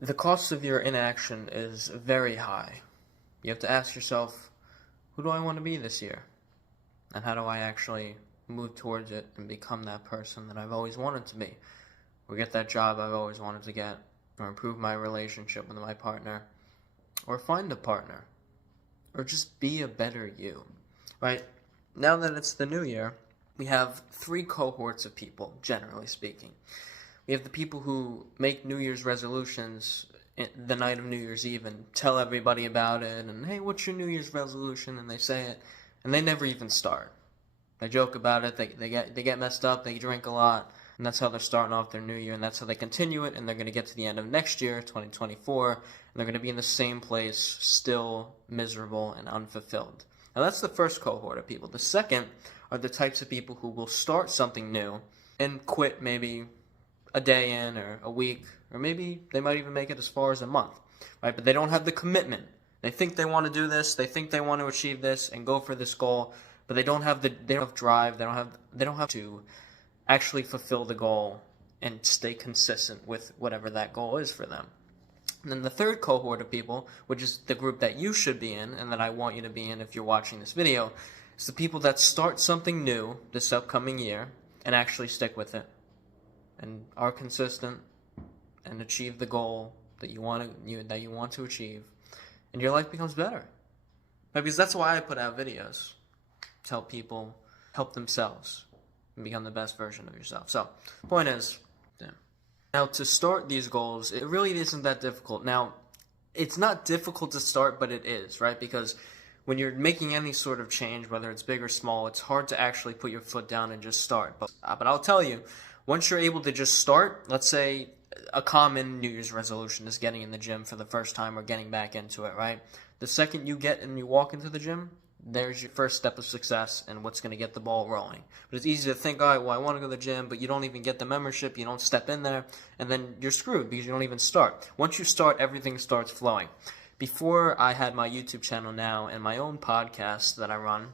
The cost of your inaction is very high. You have to ask yourself, who do I want to be this year? And how do I actually move towards it and become that person that I've always wanted to be? Or get that job I've always wanted to get, or improve my relationship with my partner, or find a partner, or just be a better you, right? Now that it's the new year, we have three cohorts of people, generally speaking. We have the people who make New Year's resolutions the night of New Year's Eve and tell everybody about it, and hey, what's your New Year's resolution? And they say it, and they never even start. They joke about it, they get messed up, they drink a lot, and that's how they're starting off their new year, and that's how they continue it, and they're going to get to the end of next year, 2024, and they're going to be in the same place, still miserable and unfulfilled. Now that's the first cohort of people. The second are the types of people who will start something new and quit maybe a day in or a week, or maybe they might even make it as far as a month, right? But they don't have the commitment. They think they want to do this, they think they want to achieve this and go for this goal, but they don't have drive, they don't have to actually fulfill the goal and stay consistent with whatever that goal is for them. And then the third cohort of people, which is the group that you should be in and that I want you to be in if you're watching this video, is the people that start something new this upcoming year and actually stick with it and are consistent and achieve the goal that you want to achieve, and your life becomes better. Right? Because that's why I put out videos to help people help themselves and become the best version of yourself. So, point is, now to start these goals, it really isn't that difficult. Now, it's not difficult to start, but it is, right? Because when you're making any sort of change, whether it's big or small, it's hard to actually put your foot down and just start. But I'll tell you, once you're able to just start, let's say a common New Year's resolution is getting in the gym for the first time or getting back into it, right? The second you get and you walk into the gym, there's your first step of success and what's going to get the ball rolling. But it's easy to think, all right, well, I want to go to the gym, but you don't even get the membership, you don't step in there, and then you're screwed because you don't even start. Once you start, everything starts flowing. Before I had my YouTube channel now and my own podcast that I run,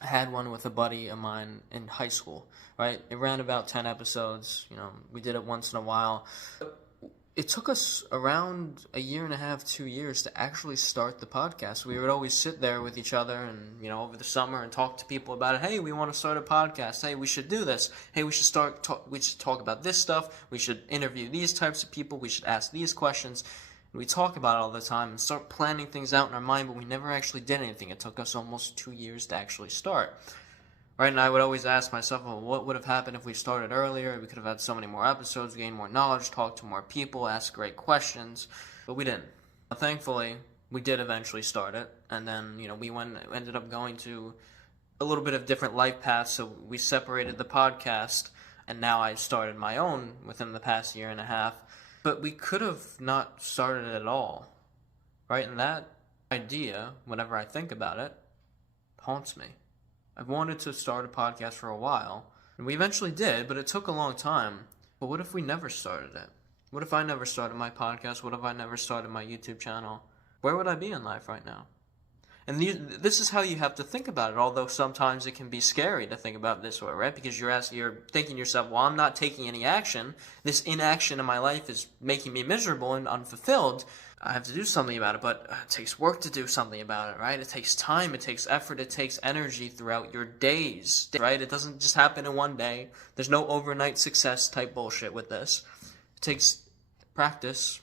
I had one with a buddy of mine in high school, right? It ran about 10 episodes. We did it once in a while. It took us around a year and a half, 2 years to actually start the podcast. We would always sit there with each other and, over the summer and talk to people about it. Hey, we want to start a podcast. Hey, we should do this. Hey, we should talk about this stuff. We should interview these types of people. We should ask these questions. We talk about it all the time and start planning things out in our mind, but we never actually did anything. It took us almost 2 years to actually start. Right, and I would always ask myself, well, what would have happened if we started earlier? We could have had so many more episodes, gained more knowledge, talked to more people, asked great questions, but we didn't. Thankfully, we did eventually start it, and then, we ended up going to a little bit of different life paths, so we separated the podcast, and now I started my own within the past year and a half. But we could have not started it at all, right? And that idea, whenever I think about it, haunts me. I've wanted to start a podcast for a while, and we eventually did, but it took a long time. But what if we never started it? What if I never started my podcast? What if I never started my YouTube channel? Where would I be in life right now? And this is how you have to think about it, although sometimes it can be scary to think about it this way, right? Because you're thinking to yourself, well, I'm not taking any action. This inaction in my life is making me miserable and unfulfilled. I have to do something about it, but it takes work to do something about it, right? It takes time, it takes effort, it takes energy throughout your days, right? It doesn't just happen in one day. There's no overnight success type bullshit with this. It takes practice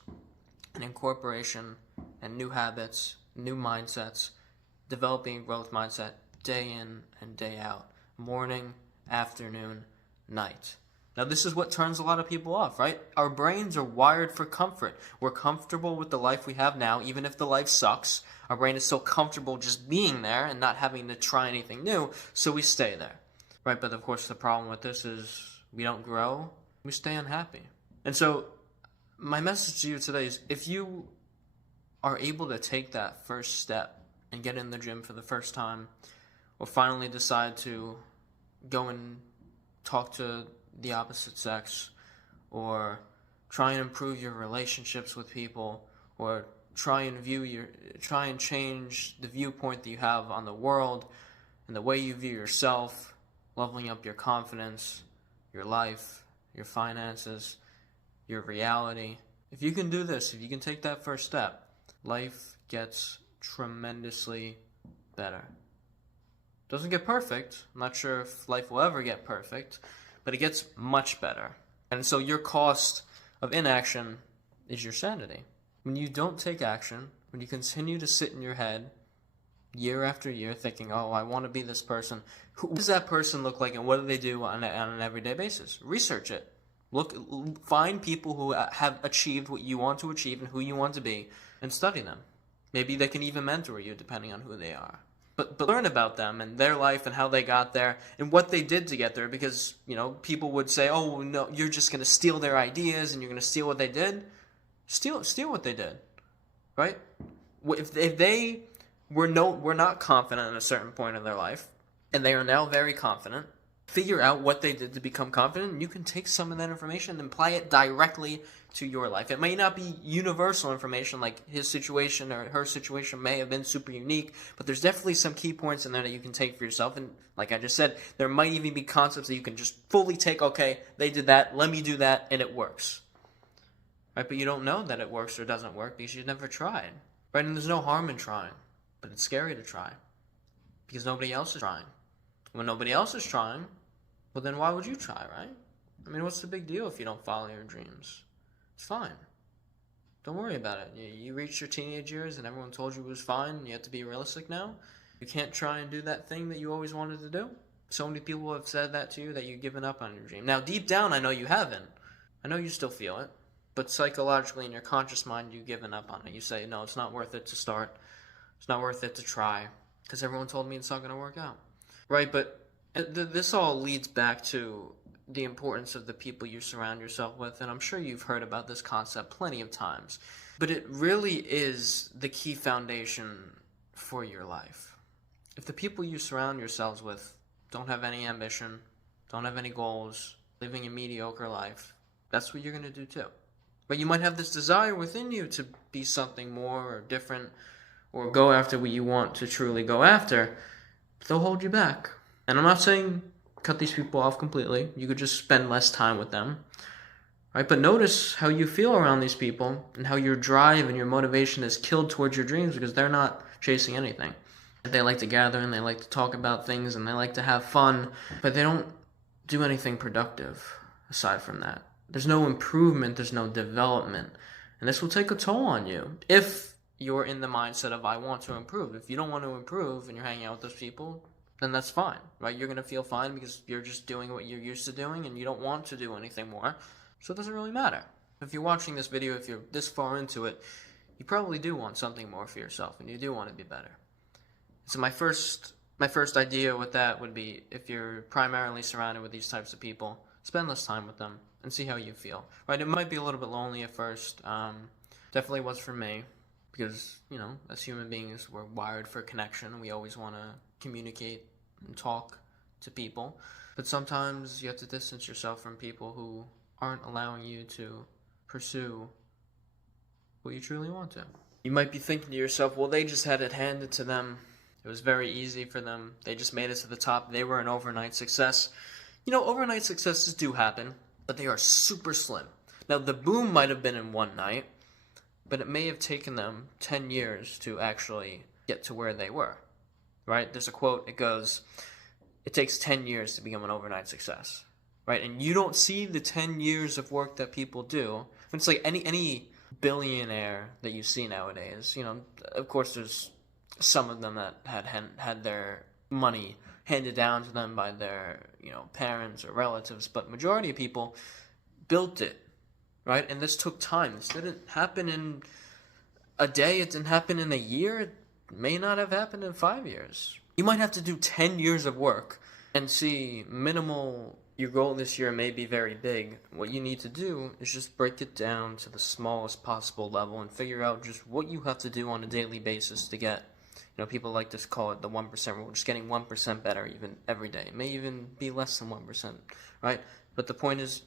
and incorporation and new habits, new mindsets, developing a growth mindset day in and day out, morning, afternoon, night. Now, this is what turns a lot of people off, right? Our brains are wired for comfort. We're comfortable with the life we have now, even if the life sucks. Our brain is so comfortable just being there and not having to try anything new, so we stay there, right? But of course, the problem with this is we don't grow, we stay unhappy. And so, my message to you today is if you are able to take that first step and get in the gym for the first time, or finally decide to go and talk to the opposite sex, or try and improve your relationships with people, or try and change the viewpoint that you have on the world and the way you view yourself, leveling up your confidence, your life, your finances, your reality, If you can do this, if you can take that first step, life gets tremendously better. Doesn't get perfect. I'm not sure if life will ever get perfect, but it gets much better. And so your cost of inaction is your sanity. When you don't take action, when you continue to sit in your head year after year thinking, oh, I want to be this person, who does that person look like and what do they do on an everyday basis? Research it. Find people who have achieved what you want to achieve and who you want to be and study them. Maybe they can even mentor you depending on who they are. But learn about them and their life and how they got there and what they did to get there, because, people would say, oh, no, you're just going to steal their ideas and you're going to steal what they did. Steal what they did, right? If they were not confident at a certain point in their life and they are now very confident, figure out what they did to become confident, and you can take some of that information and apply it directly to your life. It may not be universal information, like his situation or her situation may have been super unique, but there's definitely some key points in there that you can take for yourself. And like I just said, there might even be concepts that you can just fully take, okay, they did that, let me do that, and it works. Right? But you don't know that it works or doesn't work because you've never tried. Right? And there's no harm in trying, but it's scary to try because nobody else is trying. When nobody else is trying, well, then why would you try, right? I mean, what's the big deal if you don't follow your dreams? It's fine. Don't worry about it. You reached your teenage years and everyone told you it was fine. You have to be realistic now. You can't try and do that thing that you always wanted to do. So many people have said that to you that you've given up on your dream. Now, deep down, I know you haven't. I know you still feel it. But psychologically, in your conscious mind, you've given up on it. You say, no, it's not worth it to start. It's not worth it to try. Because everyone told me it's not going to work out. Right, but this all leads back to the importance of the people you surround yourself with, and I'm sure you've heard about this concept plenty of times, but it really is the key foundation for your life. If the people you surround yourselves with don't have any ambition, don't have any goals, living a mediocre life, that's what you're going to do too. But you might have this desire within you to be something more or different, or go after what you want to truly go after, but they'll hold you back. And I'm not saying cut these people off completely. You could just spend less time with them. Right? But notice how you feel around these people and how your drive and your motivation is killed towards your dreams because they're not chasing anything. They like to gather and they like to talk about things and they like to have fun, but they don't do anything productive aside from that. There's no improvement, there's no development. And this will take a toll on you if you're in the mindset of I want to improve. If you don't want to improve and you're hanging out with those people, then that's fine, right? You're going to feel fine because you're just doing what you're used to doing and you don't want to do anything more. So it doesn't really matter. If you're watching this video, if you're this far into it, you probably do want something more for yourself and you do want to be better. So my first idea with that would be, if you're primarily surrounded with these types of people, spend less time with them and see how you feel. Right? It might be a little bit lonely at first. Definitely was for me because, as human beings, we're wired for connection. We always want to communicate and talk to people, but sometimes you have to distance yourself from people who aren't allowing you to pursue what you truly want to. You might be thinking to yourself, well, they just had it handed to them. It was very easy for them. They just made it to the top. They were an overnight success. Overnight successes do happen, but they are super slim. Now, the boom might have been in one night, but it may have taken them 10 years to actually get to where they were. Right? There's a quote, it goes, it takes 10 years to become an overnight success. Right? And you don't see the 10 years of work that people do. It's like any billionaire that you see nowadays, of course there's some of them that had their money handed down to them by their, parents or relatives, but majority of people built it, right? And this took time. This didn't happen in a day. It didn't happen in a year. It may not have happened in 5 years. You might have to do 10 years of work and see your goal this year may be very big. What you need to do is just break it down to the smallest possible level and figure out just what you have to do on a daily basis to get, people like to call it the 1% rule, just getting 1% better even every day. It may even be less than 1%, right? But the point is,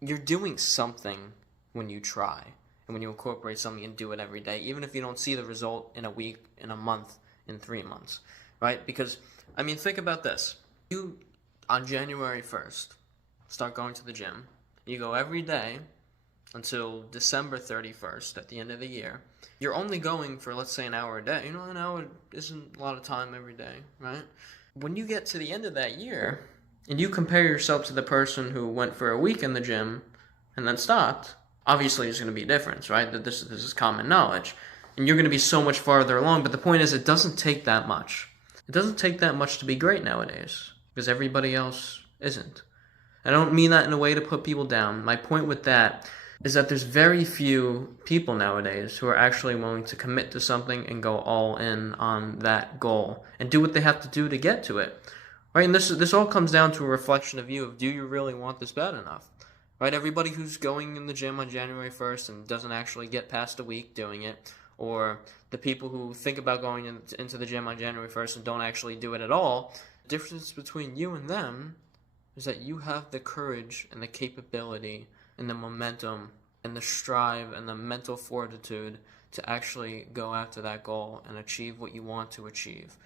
you're doing something when you try. And when you incorporate something and do it every day, even if you don't see the result in a week, in a month, in 3 months, right? Because, think about this. You, on January 1st, start going to the gym. You go every day, until December 31st at the end of the year, you're only going for, let's say, an hour a day. An hour isn't a lot of time every day, right? When you get to the end of that year and you compare yourself to the person who went for a week in the gym and then stopped, obviously there's going to be a difference, right? That this is common knowledge. And you're going to be so much farther along. But the point is, it doesn't take that much. It doesn't take that much to be great nowadays because everybody else isn't. I don't mean that in a way to put people down. My point with that is that there's very few people nowadays who are actually willing to commit to something and go all in on that goal and do what they have to do to get to it. Right? And this all comes down to a reflection of you, of do you really want this bad enough? Right? Everybody who's going in the gym on January 1st and doesn't actually get past a week doing it, or the people who think about going into the gym on January 1st and don't actually do it at all, the difference between you and them is that you have the courage and the capability and the momentum and the strive and the mental fortitude to actually go after that goal and achieve what you want to achieve.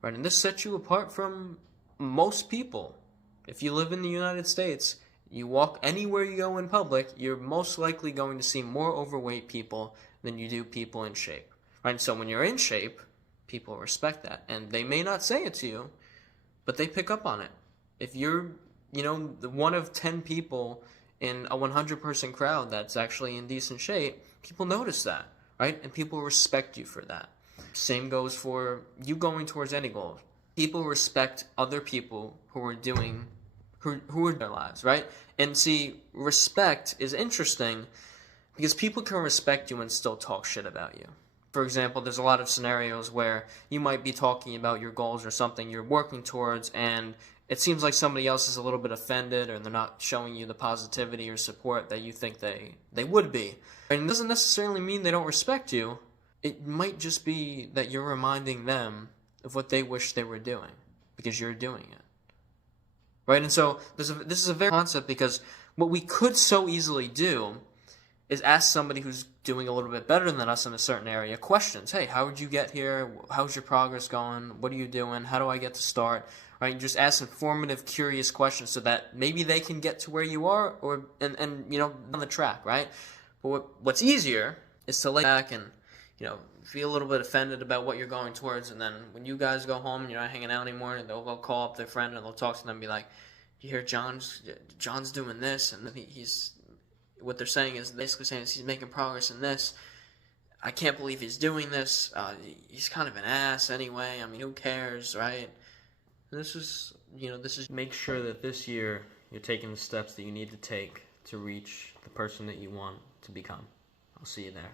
Right? And this sets you apart from most people. If you live in the United States, you walk anywhere you go in public, you're most likely going to see more overweight people than you do people in shape. Right? And so when you're in shape, people respect that. And they may not say it to you, but they pick up on it. If you're one of 10 people in a 100-person crowd that's actually in decent shape, people notice that, right? And people respect you for that. Same goes for you going towards any goal. People respect other people who are their lives, right? And see, respect is interesting because people can respect you and still talk shit about you. For example, there's a lot of scenarios where you might be talking about your goals or something you're working towards, and it seems like somebody else is a little bit offended or they're not showing you the positivity or support that you think they would be. And it doesn't necessarily mean they don't respect you. It might just be that you're reminding them of what they wish they were doing because you're doing it. Right? And so this is a very concept because what we could so easily do is ask somebody who's doing a little bit better than us in a certain area questions. Hey, how did you get here? How's your progress going? What are you doing? How do I get to start? Right? You just ask informative, curious questions so that maybe they can get to where you are and on the track, right? But what's easier is to lay back and, feel a little bit offended about what you're going towards, and then when you guys go home and you're not hanging out anymore, they'll go call up their friend and they'll talk to them and be like, you hear John's doing this, and then he's what they're saying is basically saying is he's making progress in this. I can't believe he's doing this. He's kind of an ass anyway. I mean, who cares, right? This is make sure that this year you're taking the steps that you need to take to reach the person that you want to become. I'll see you there.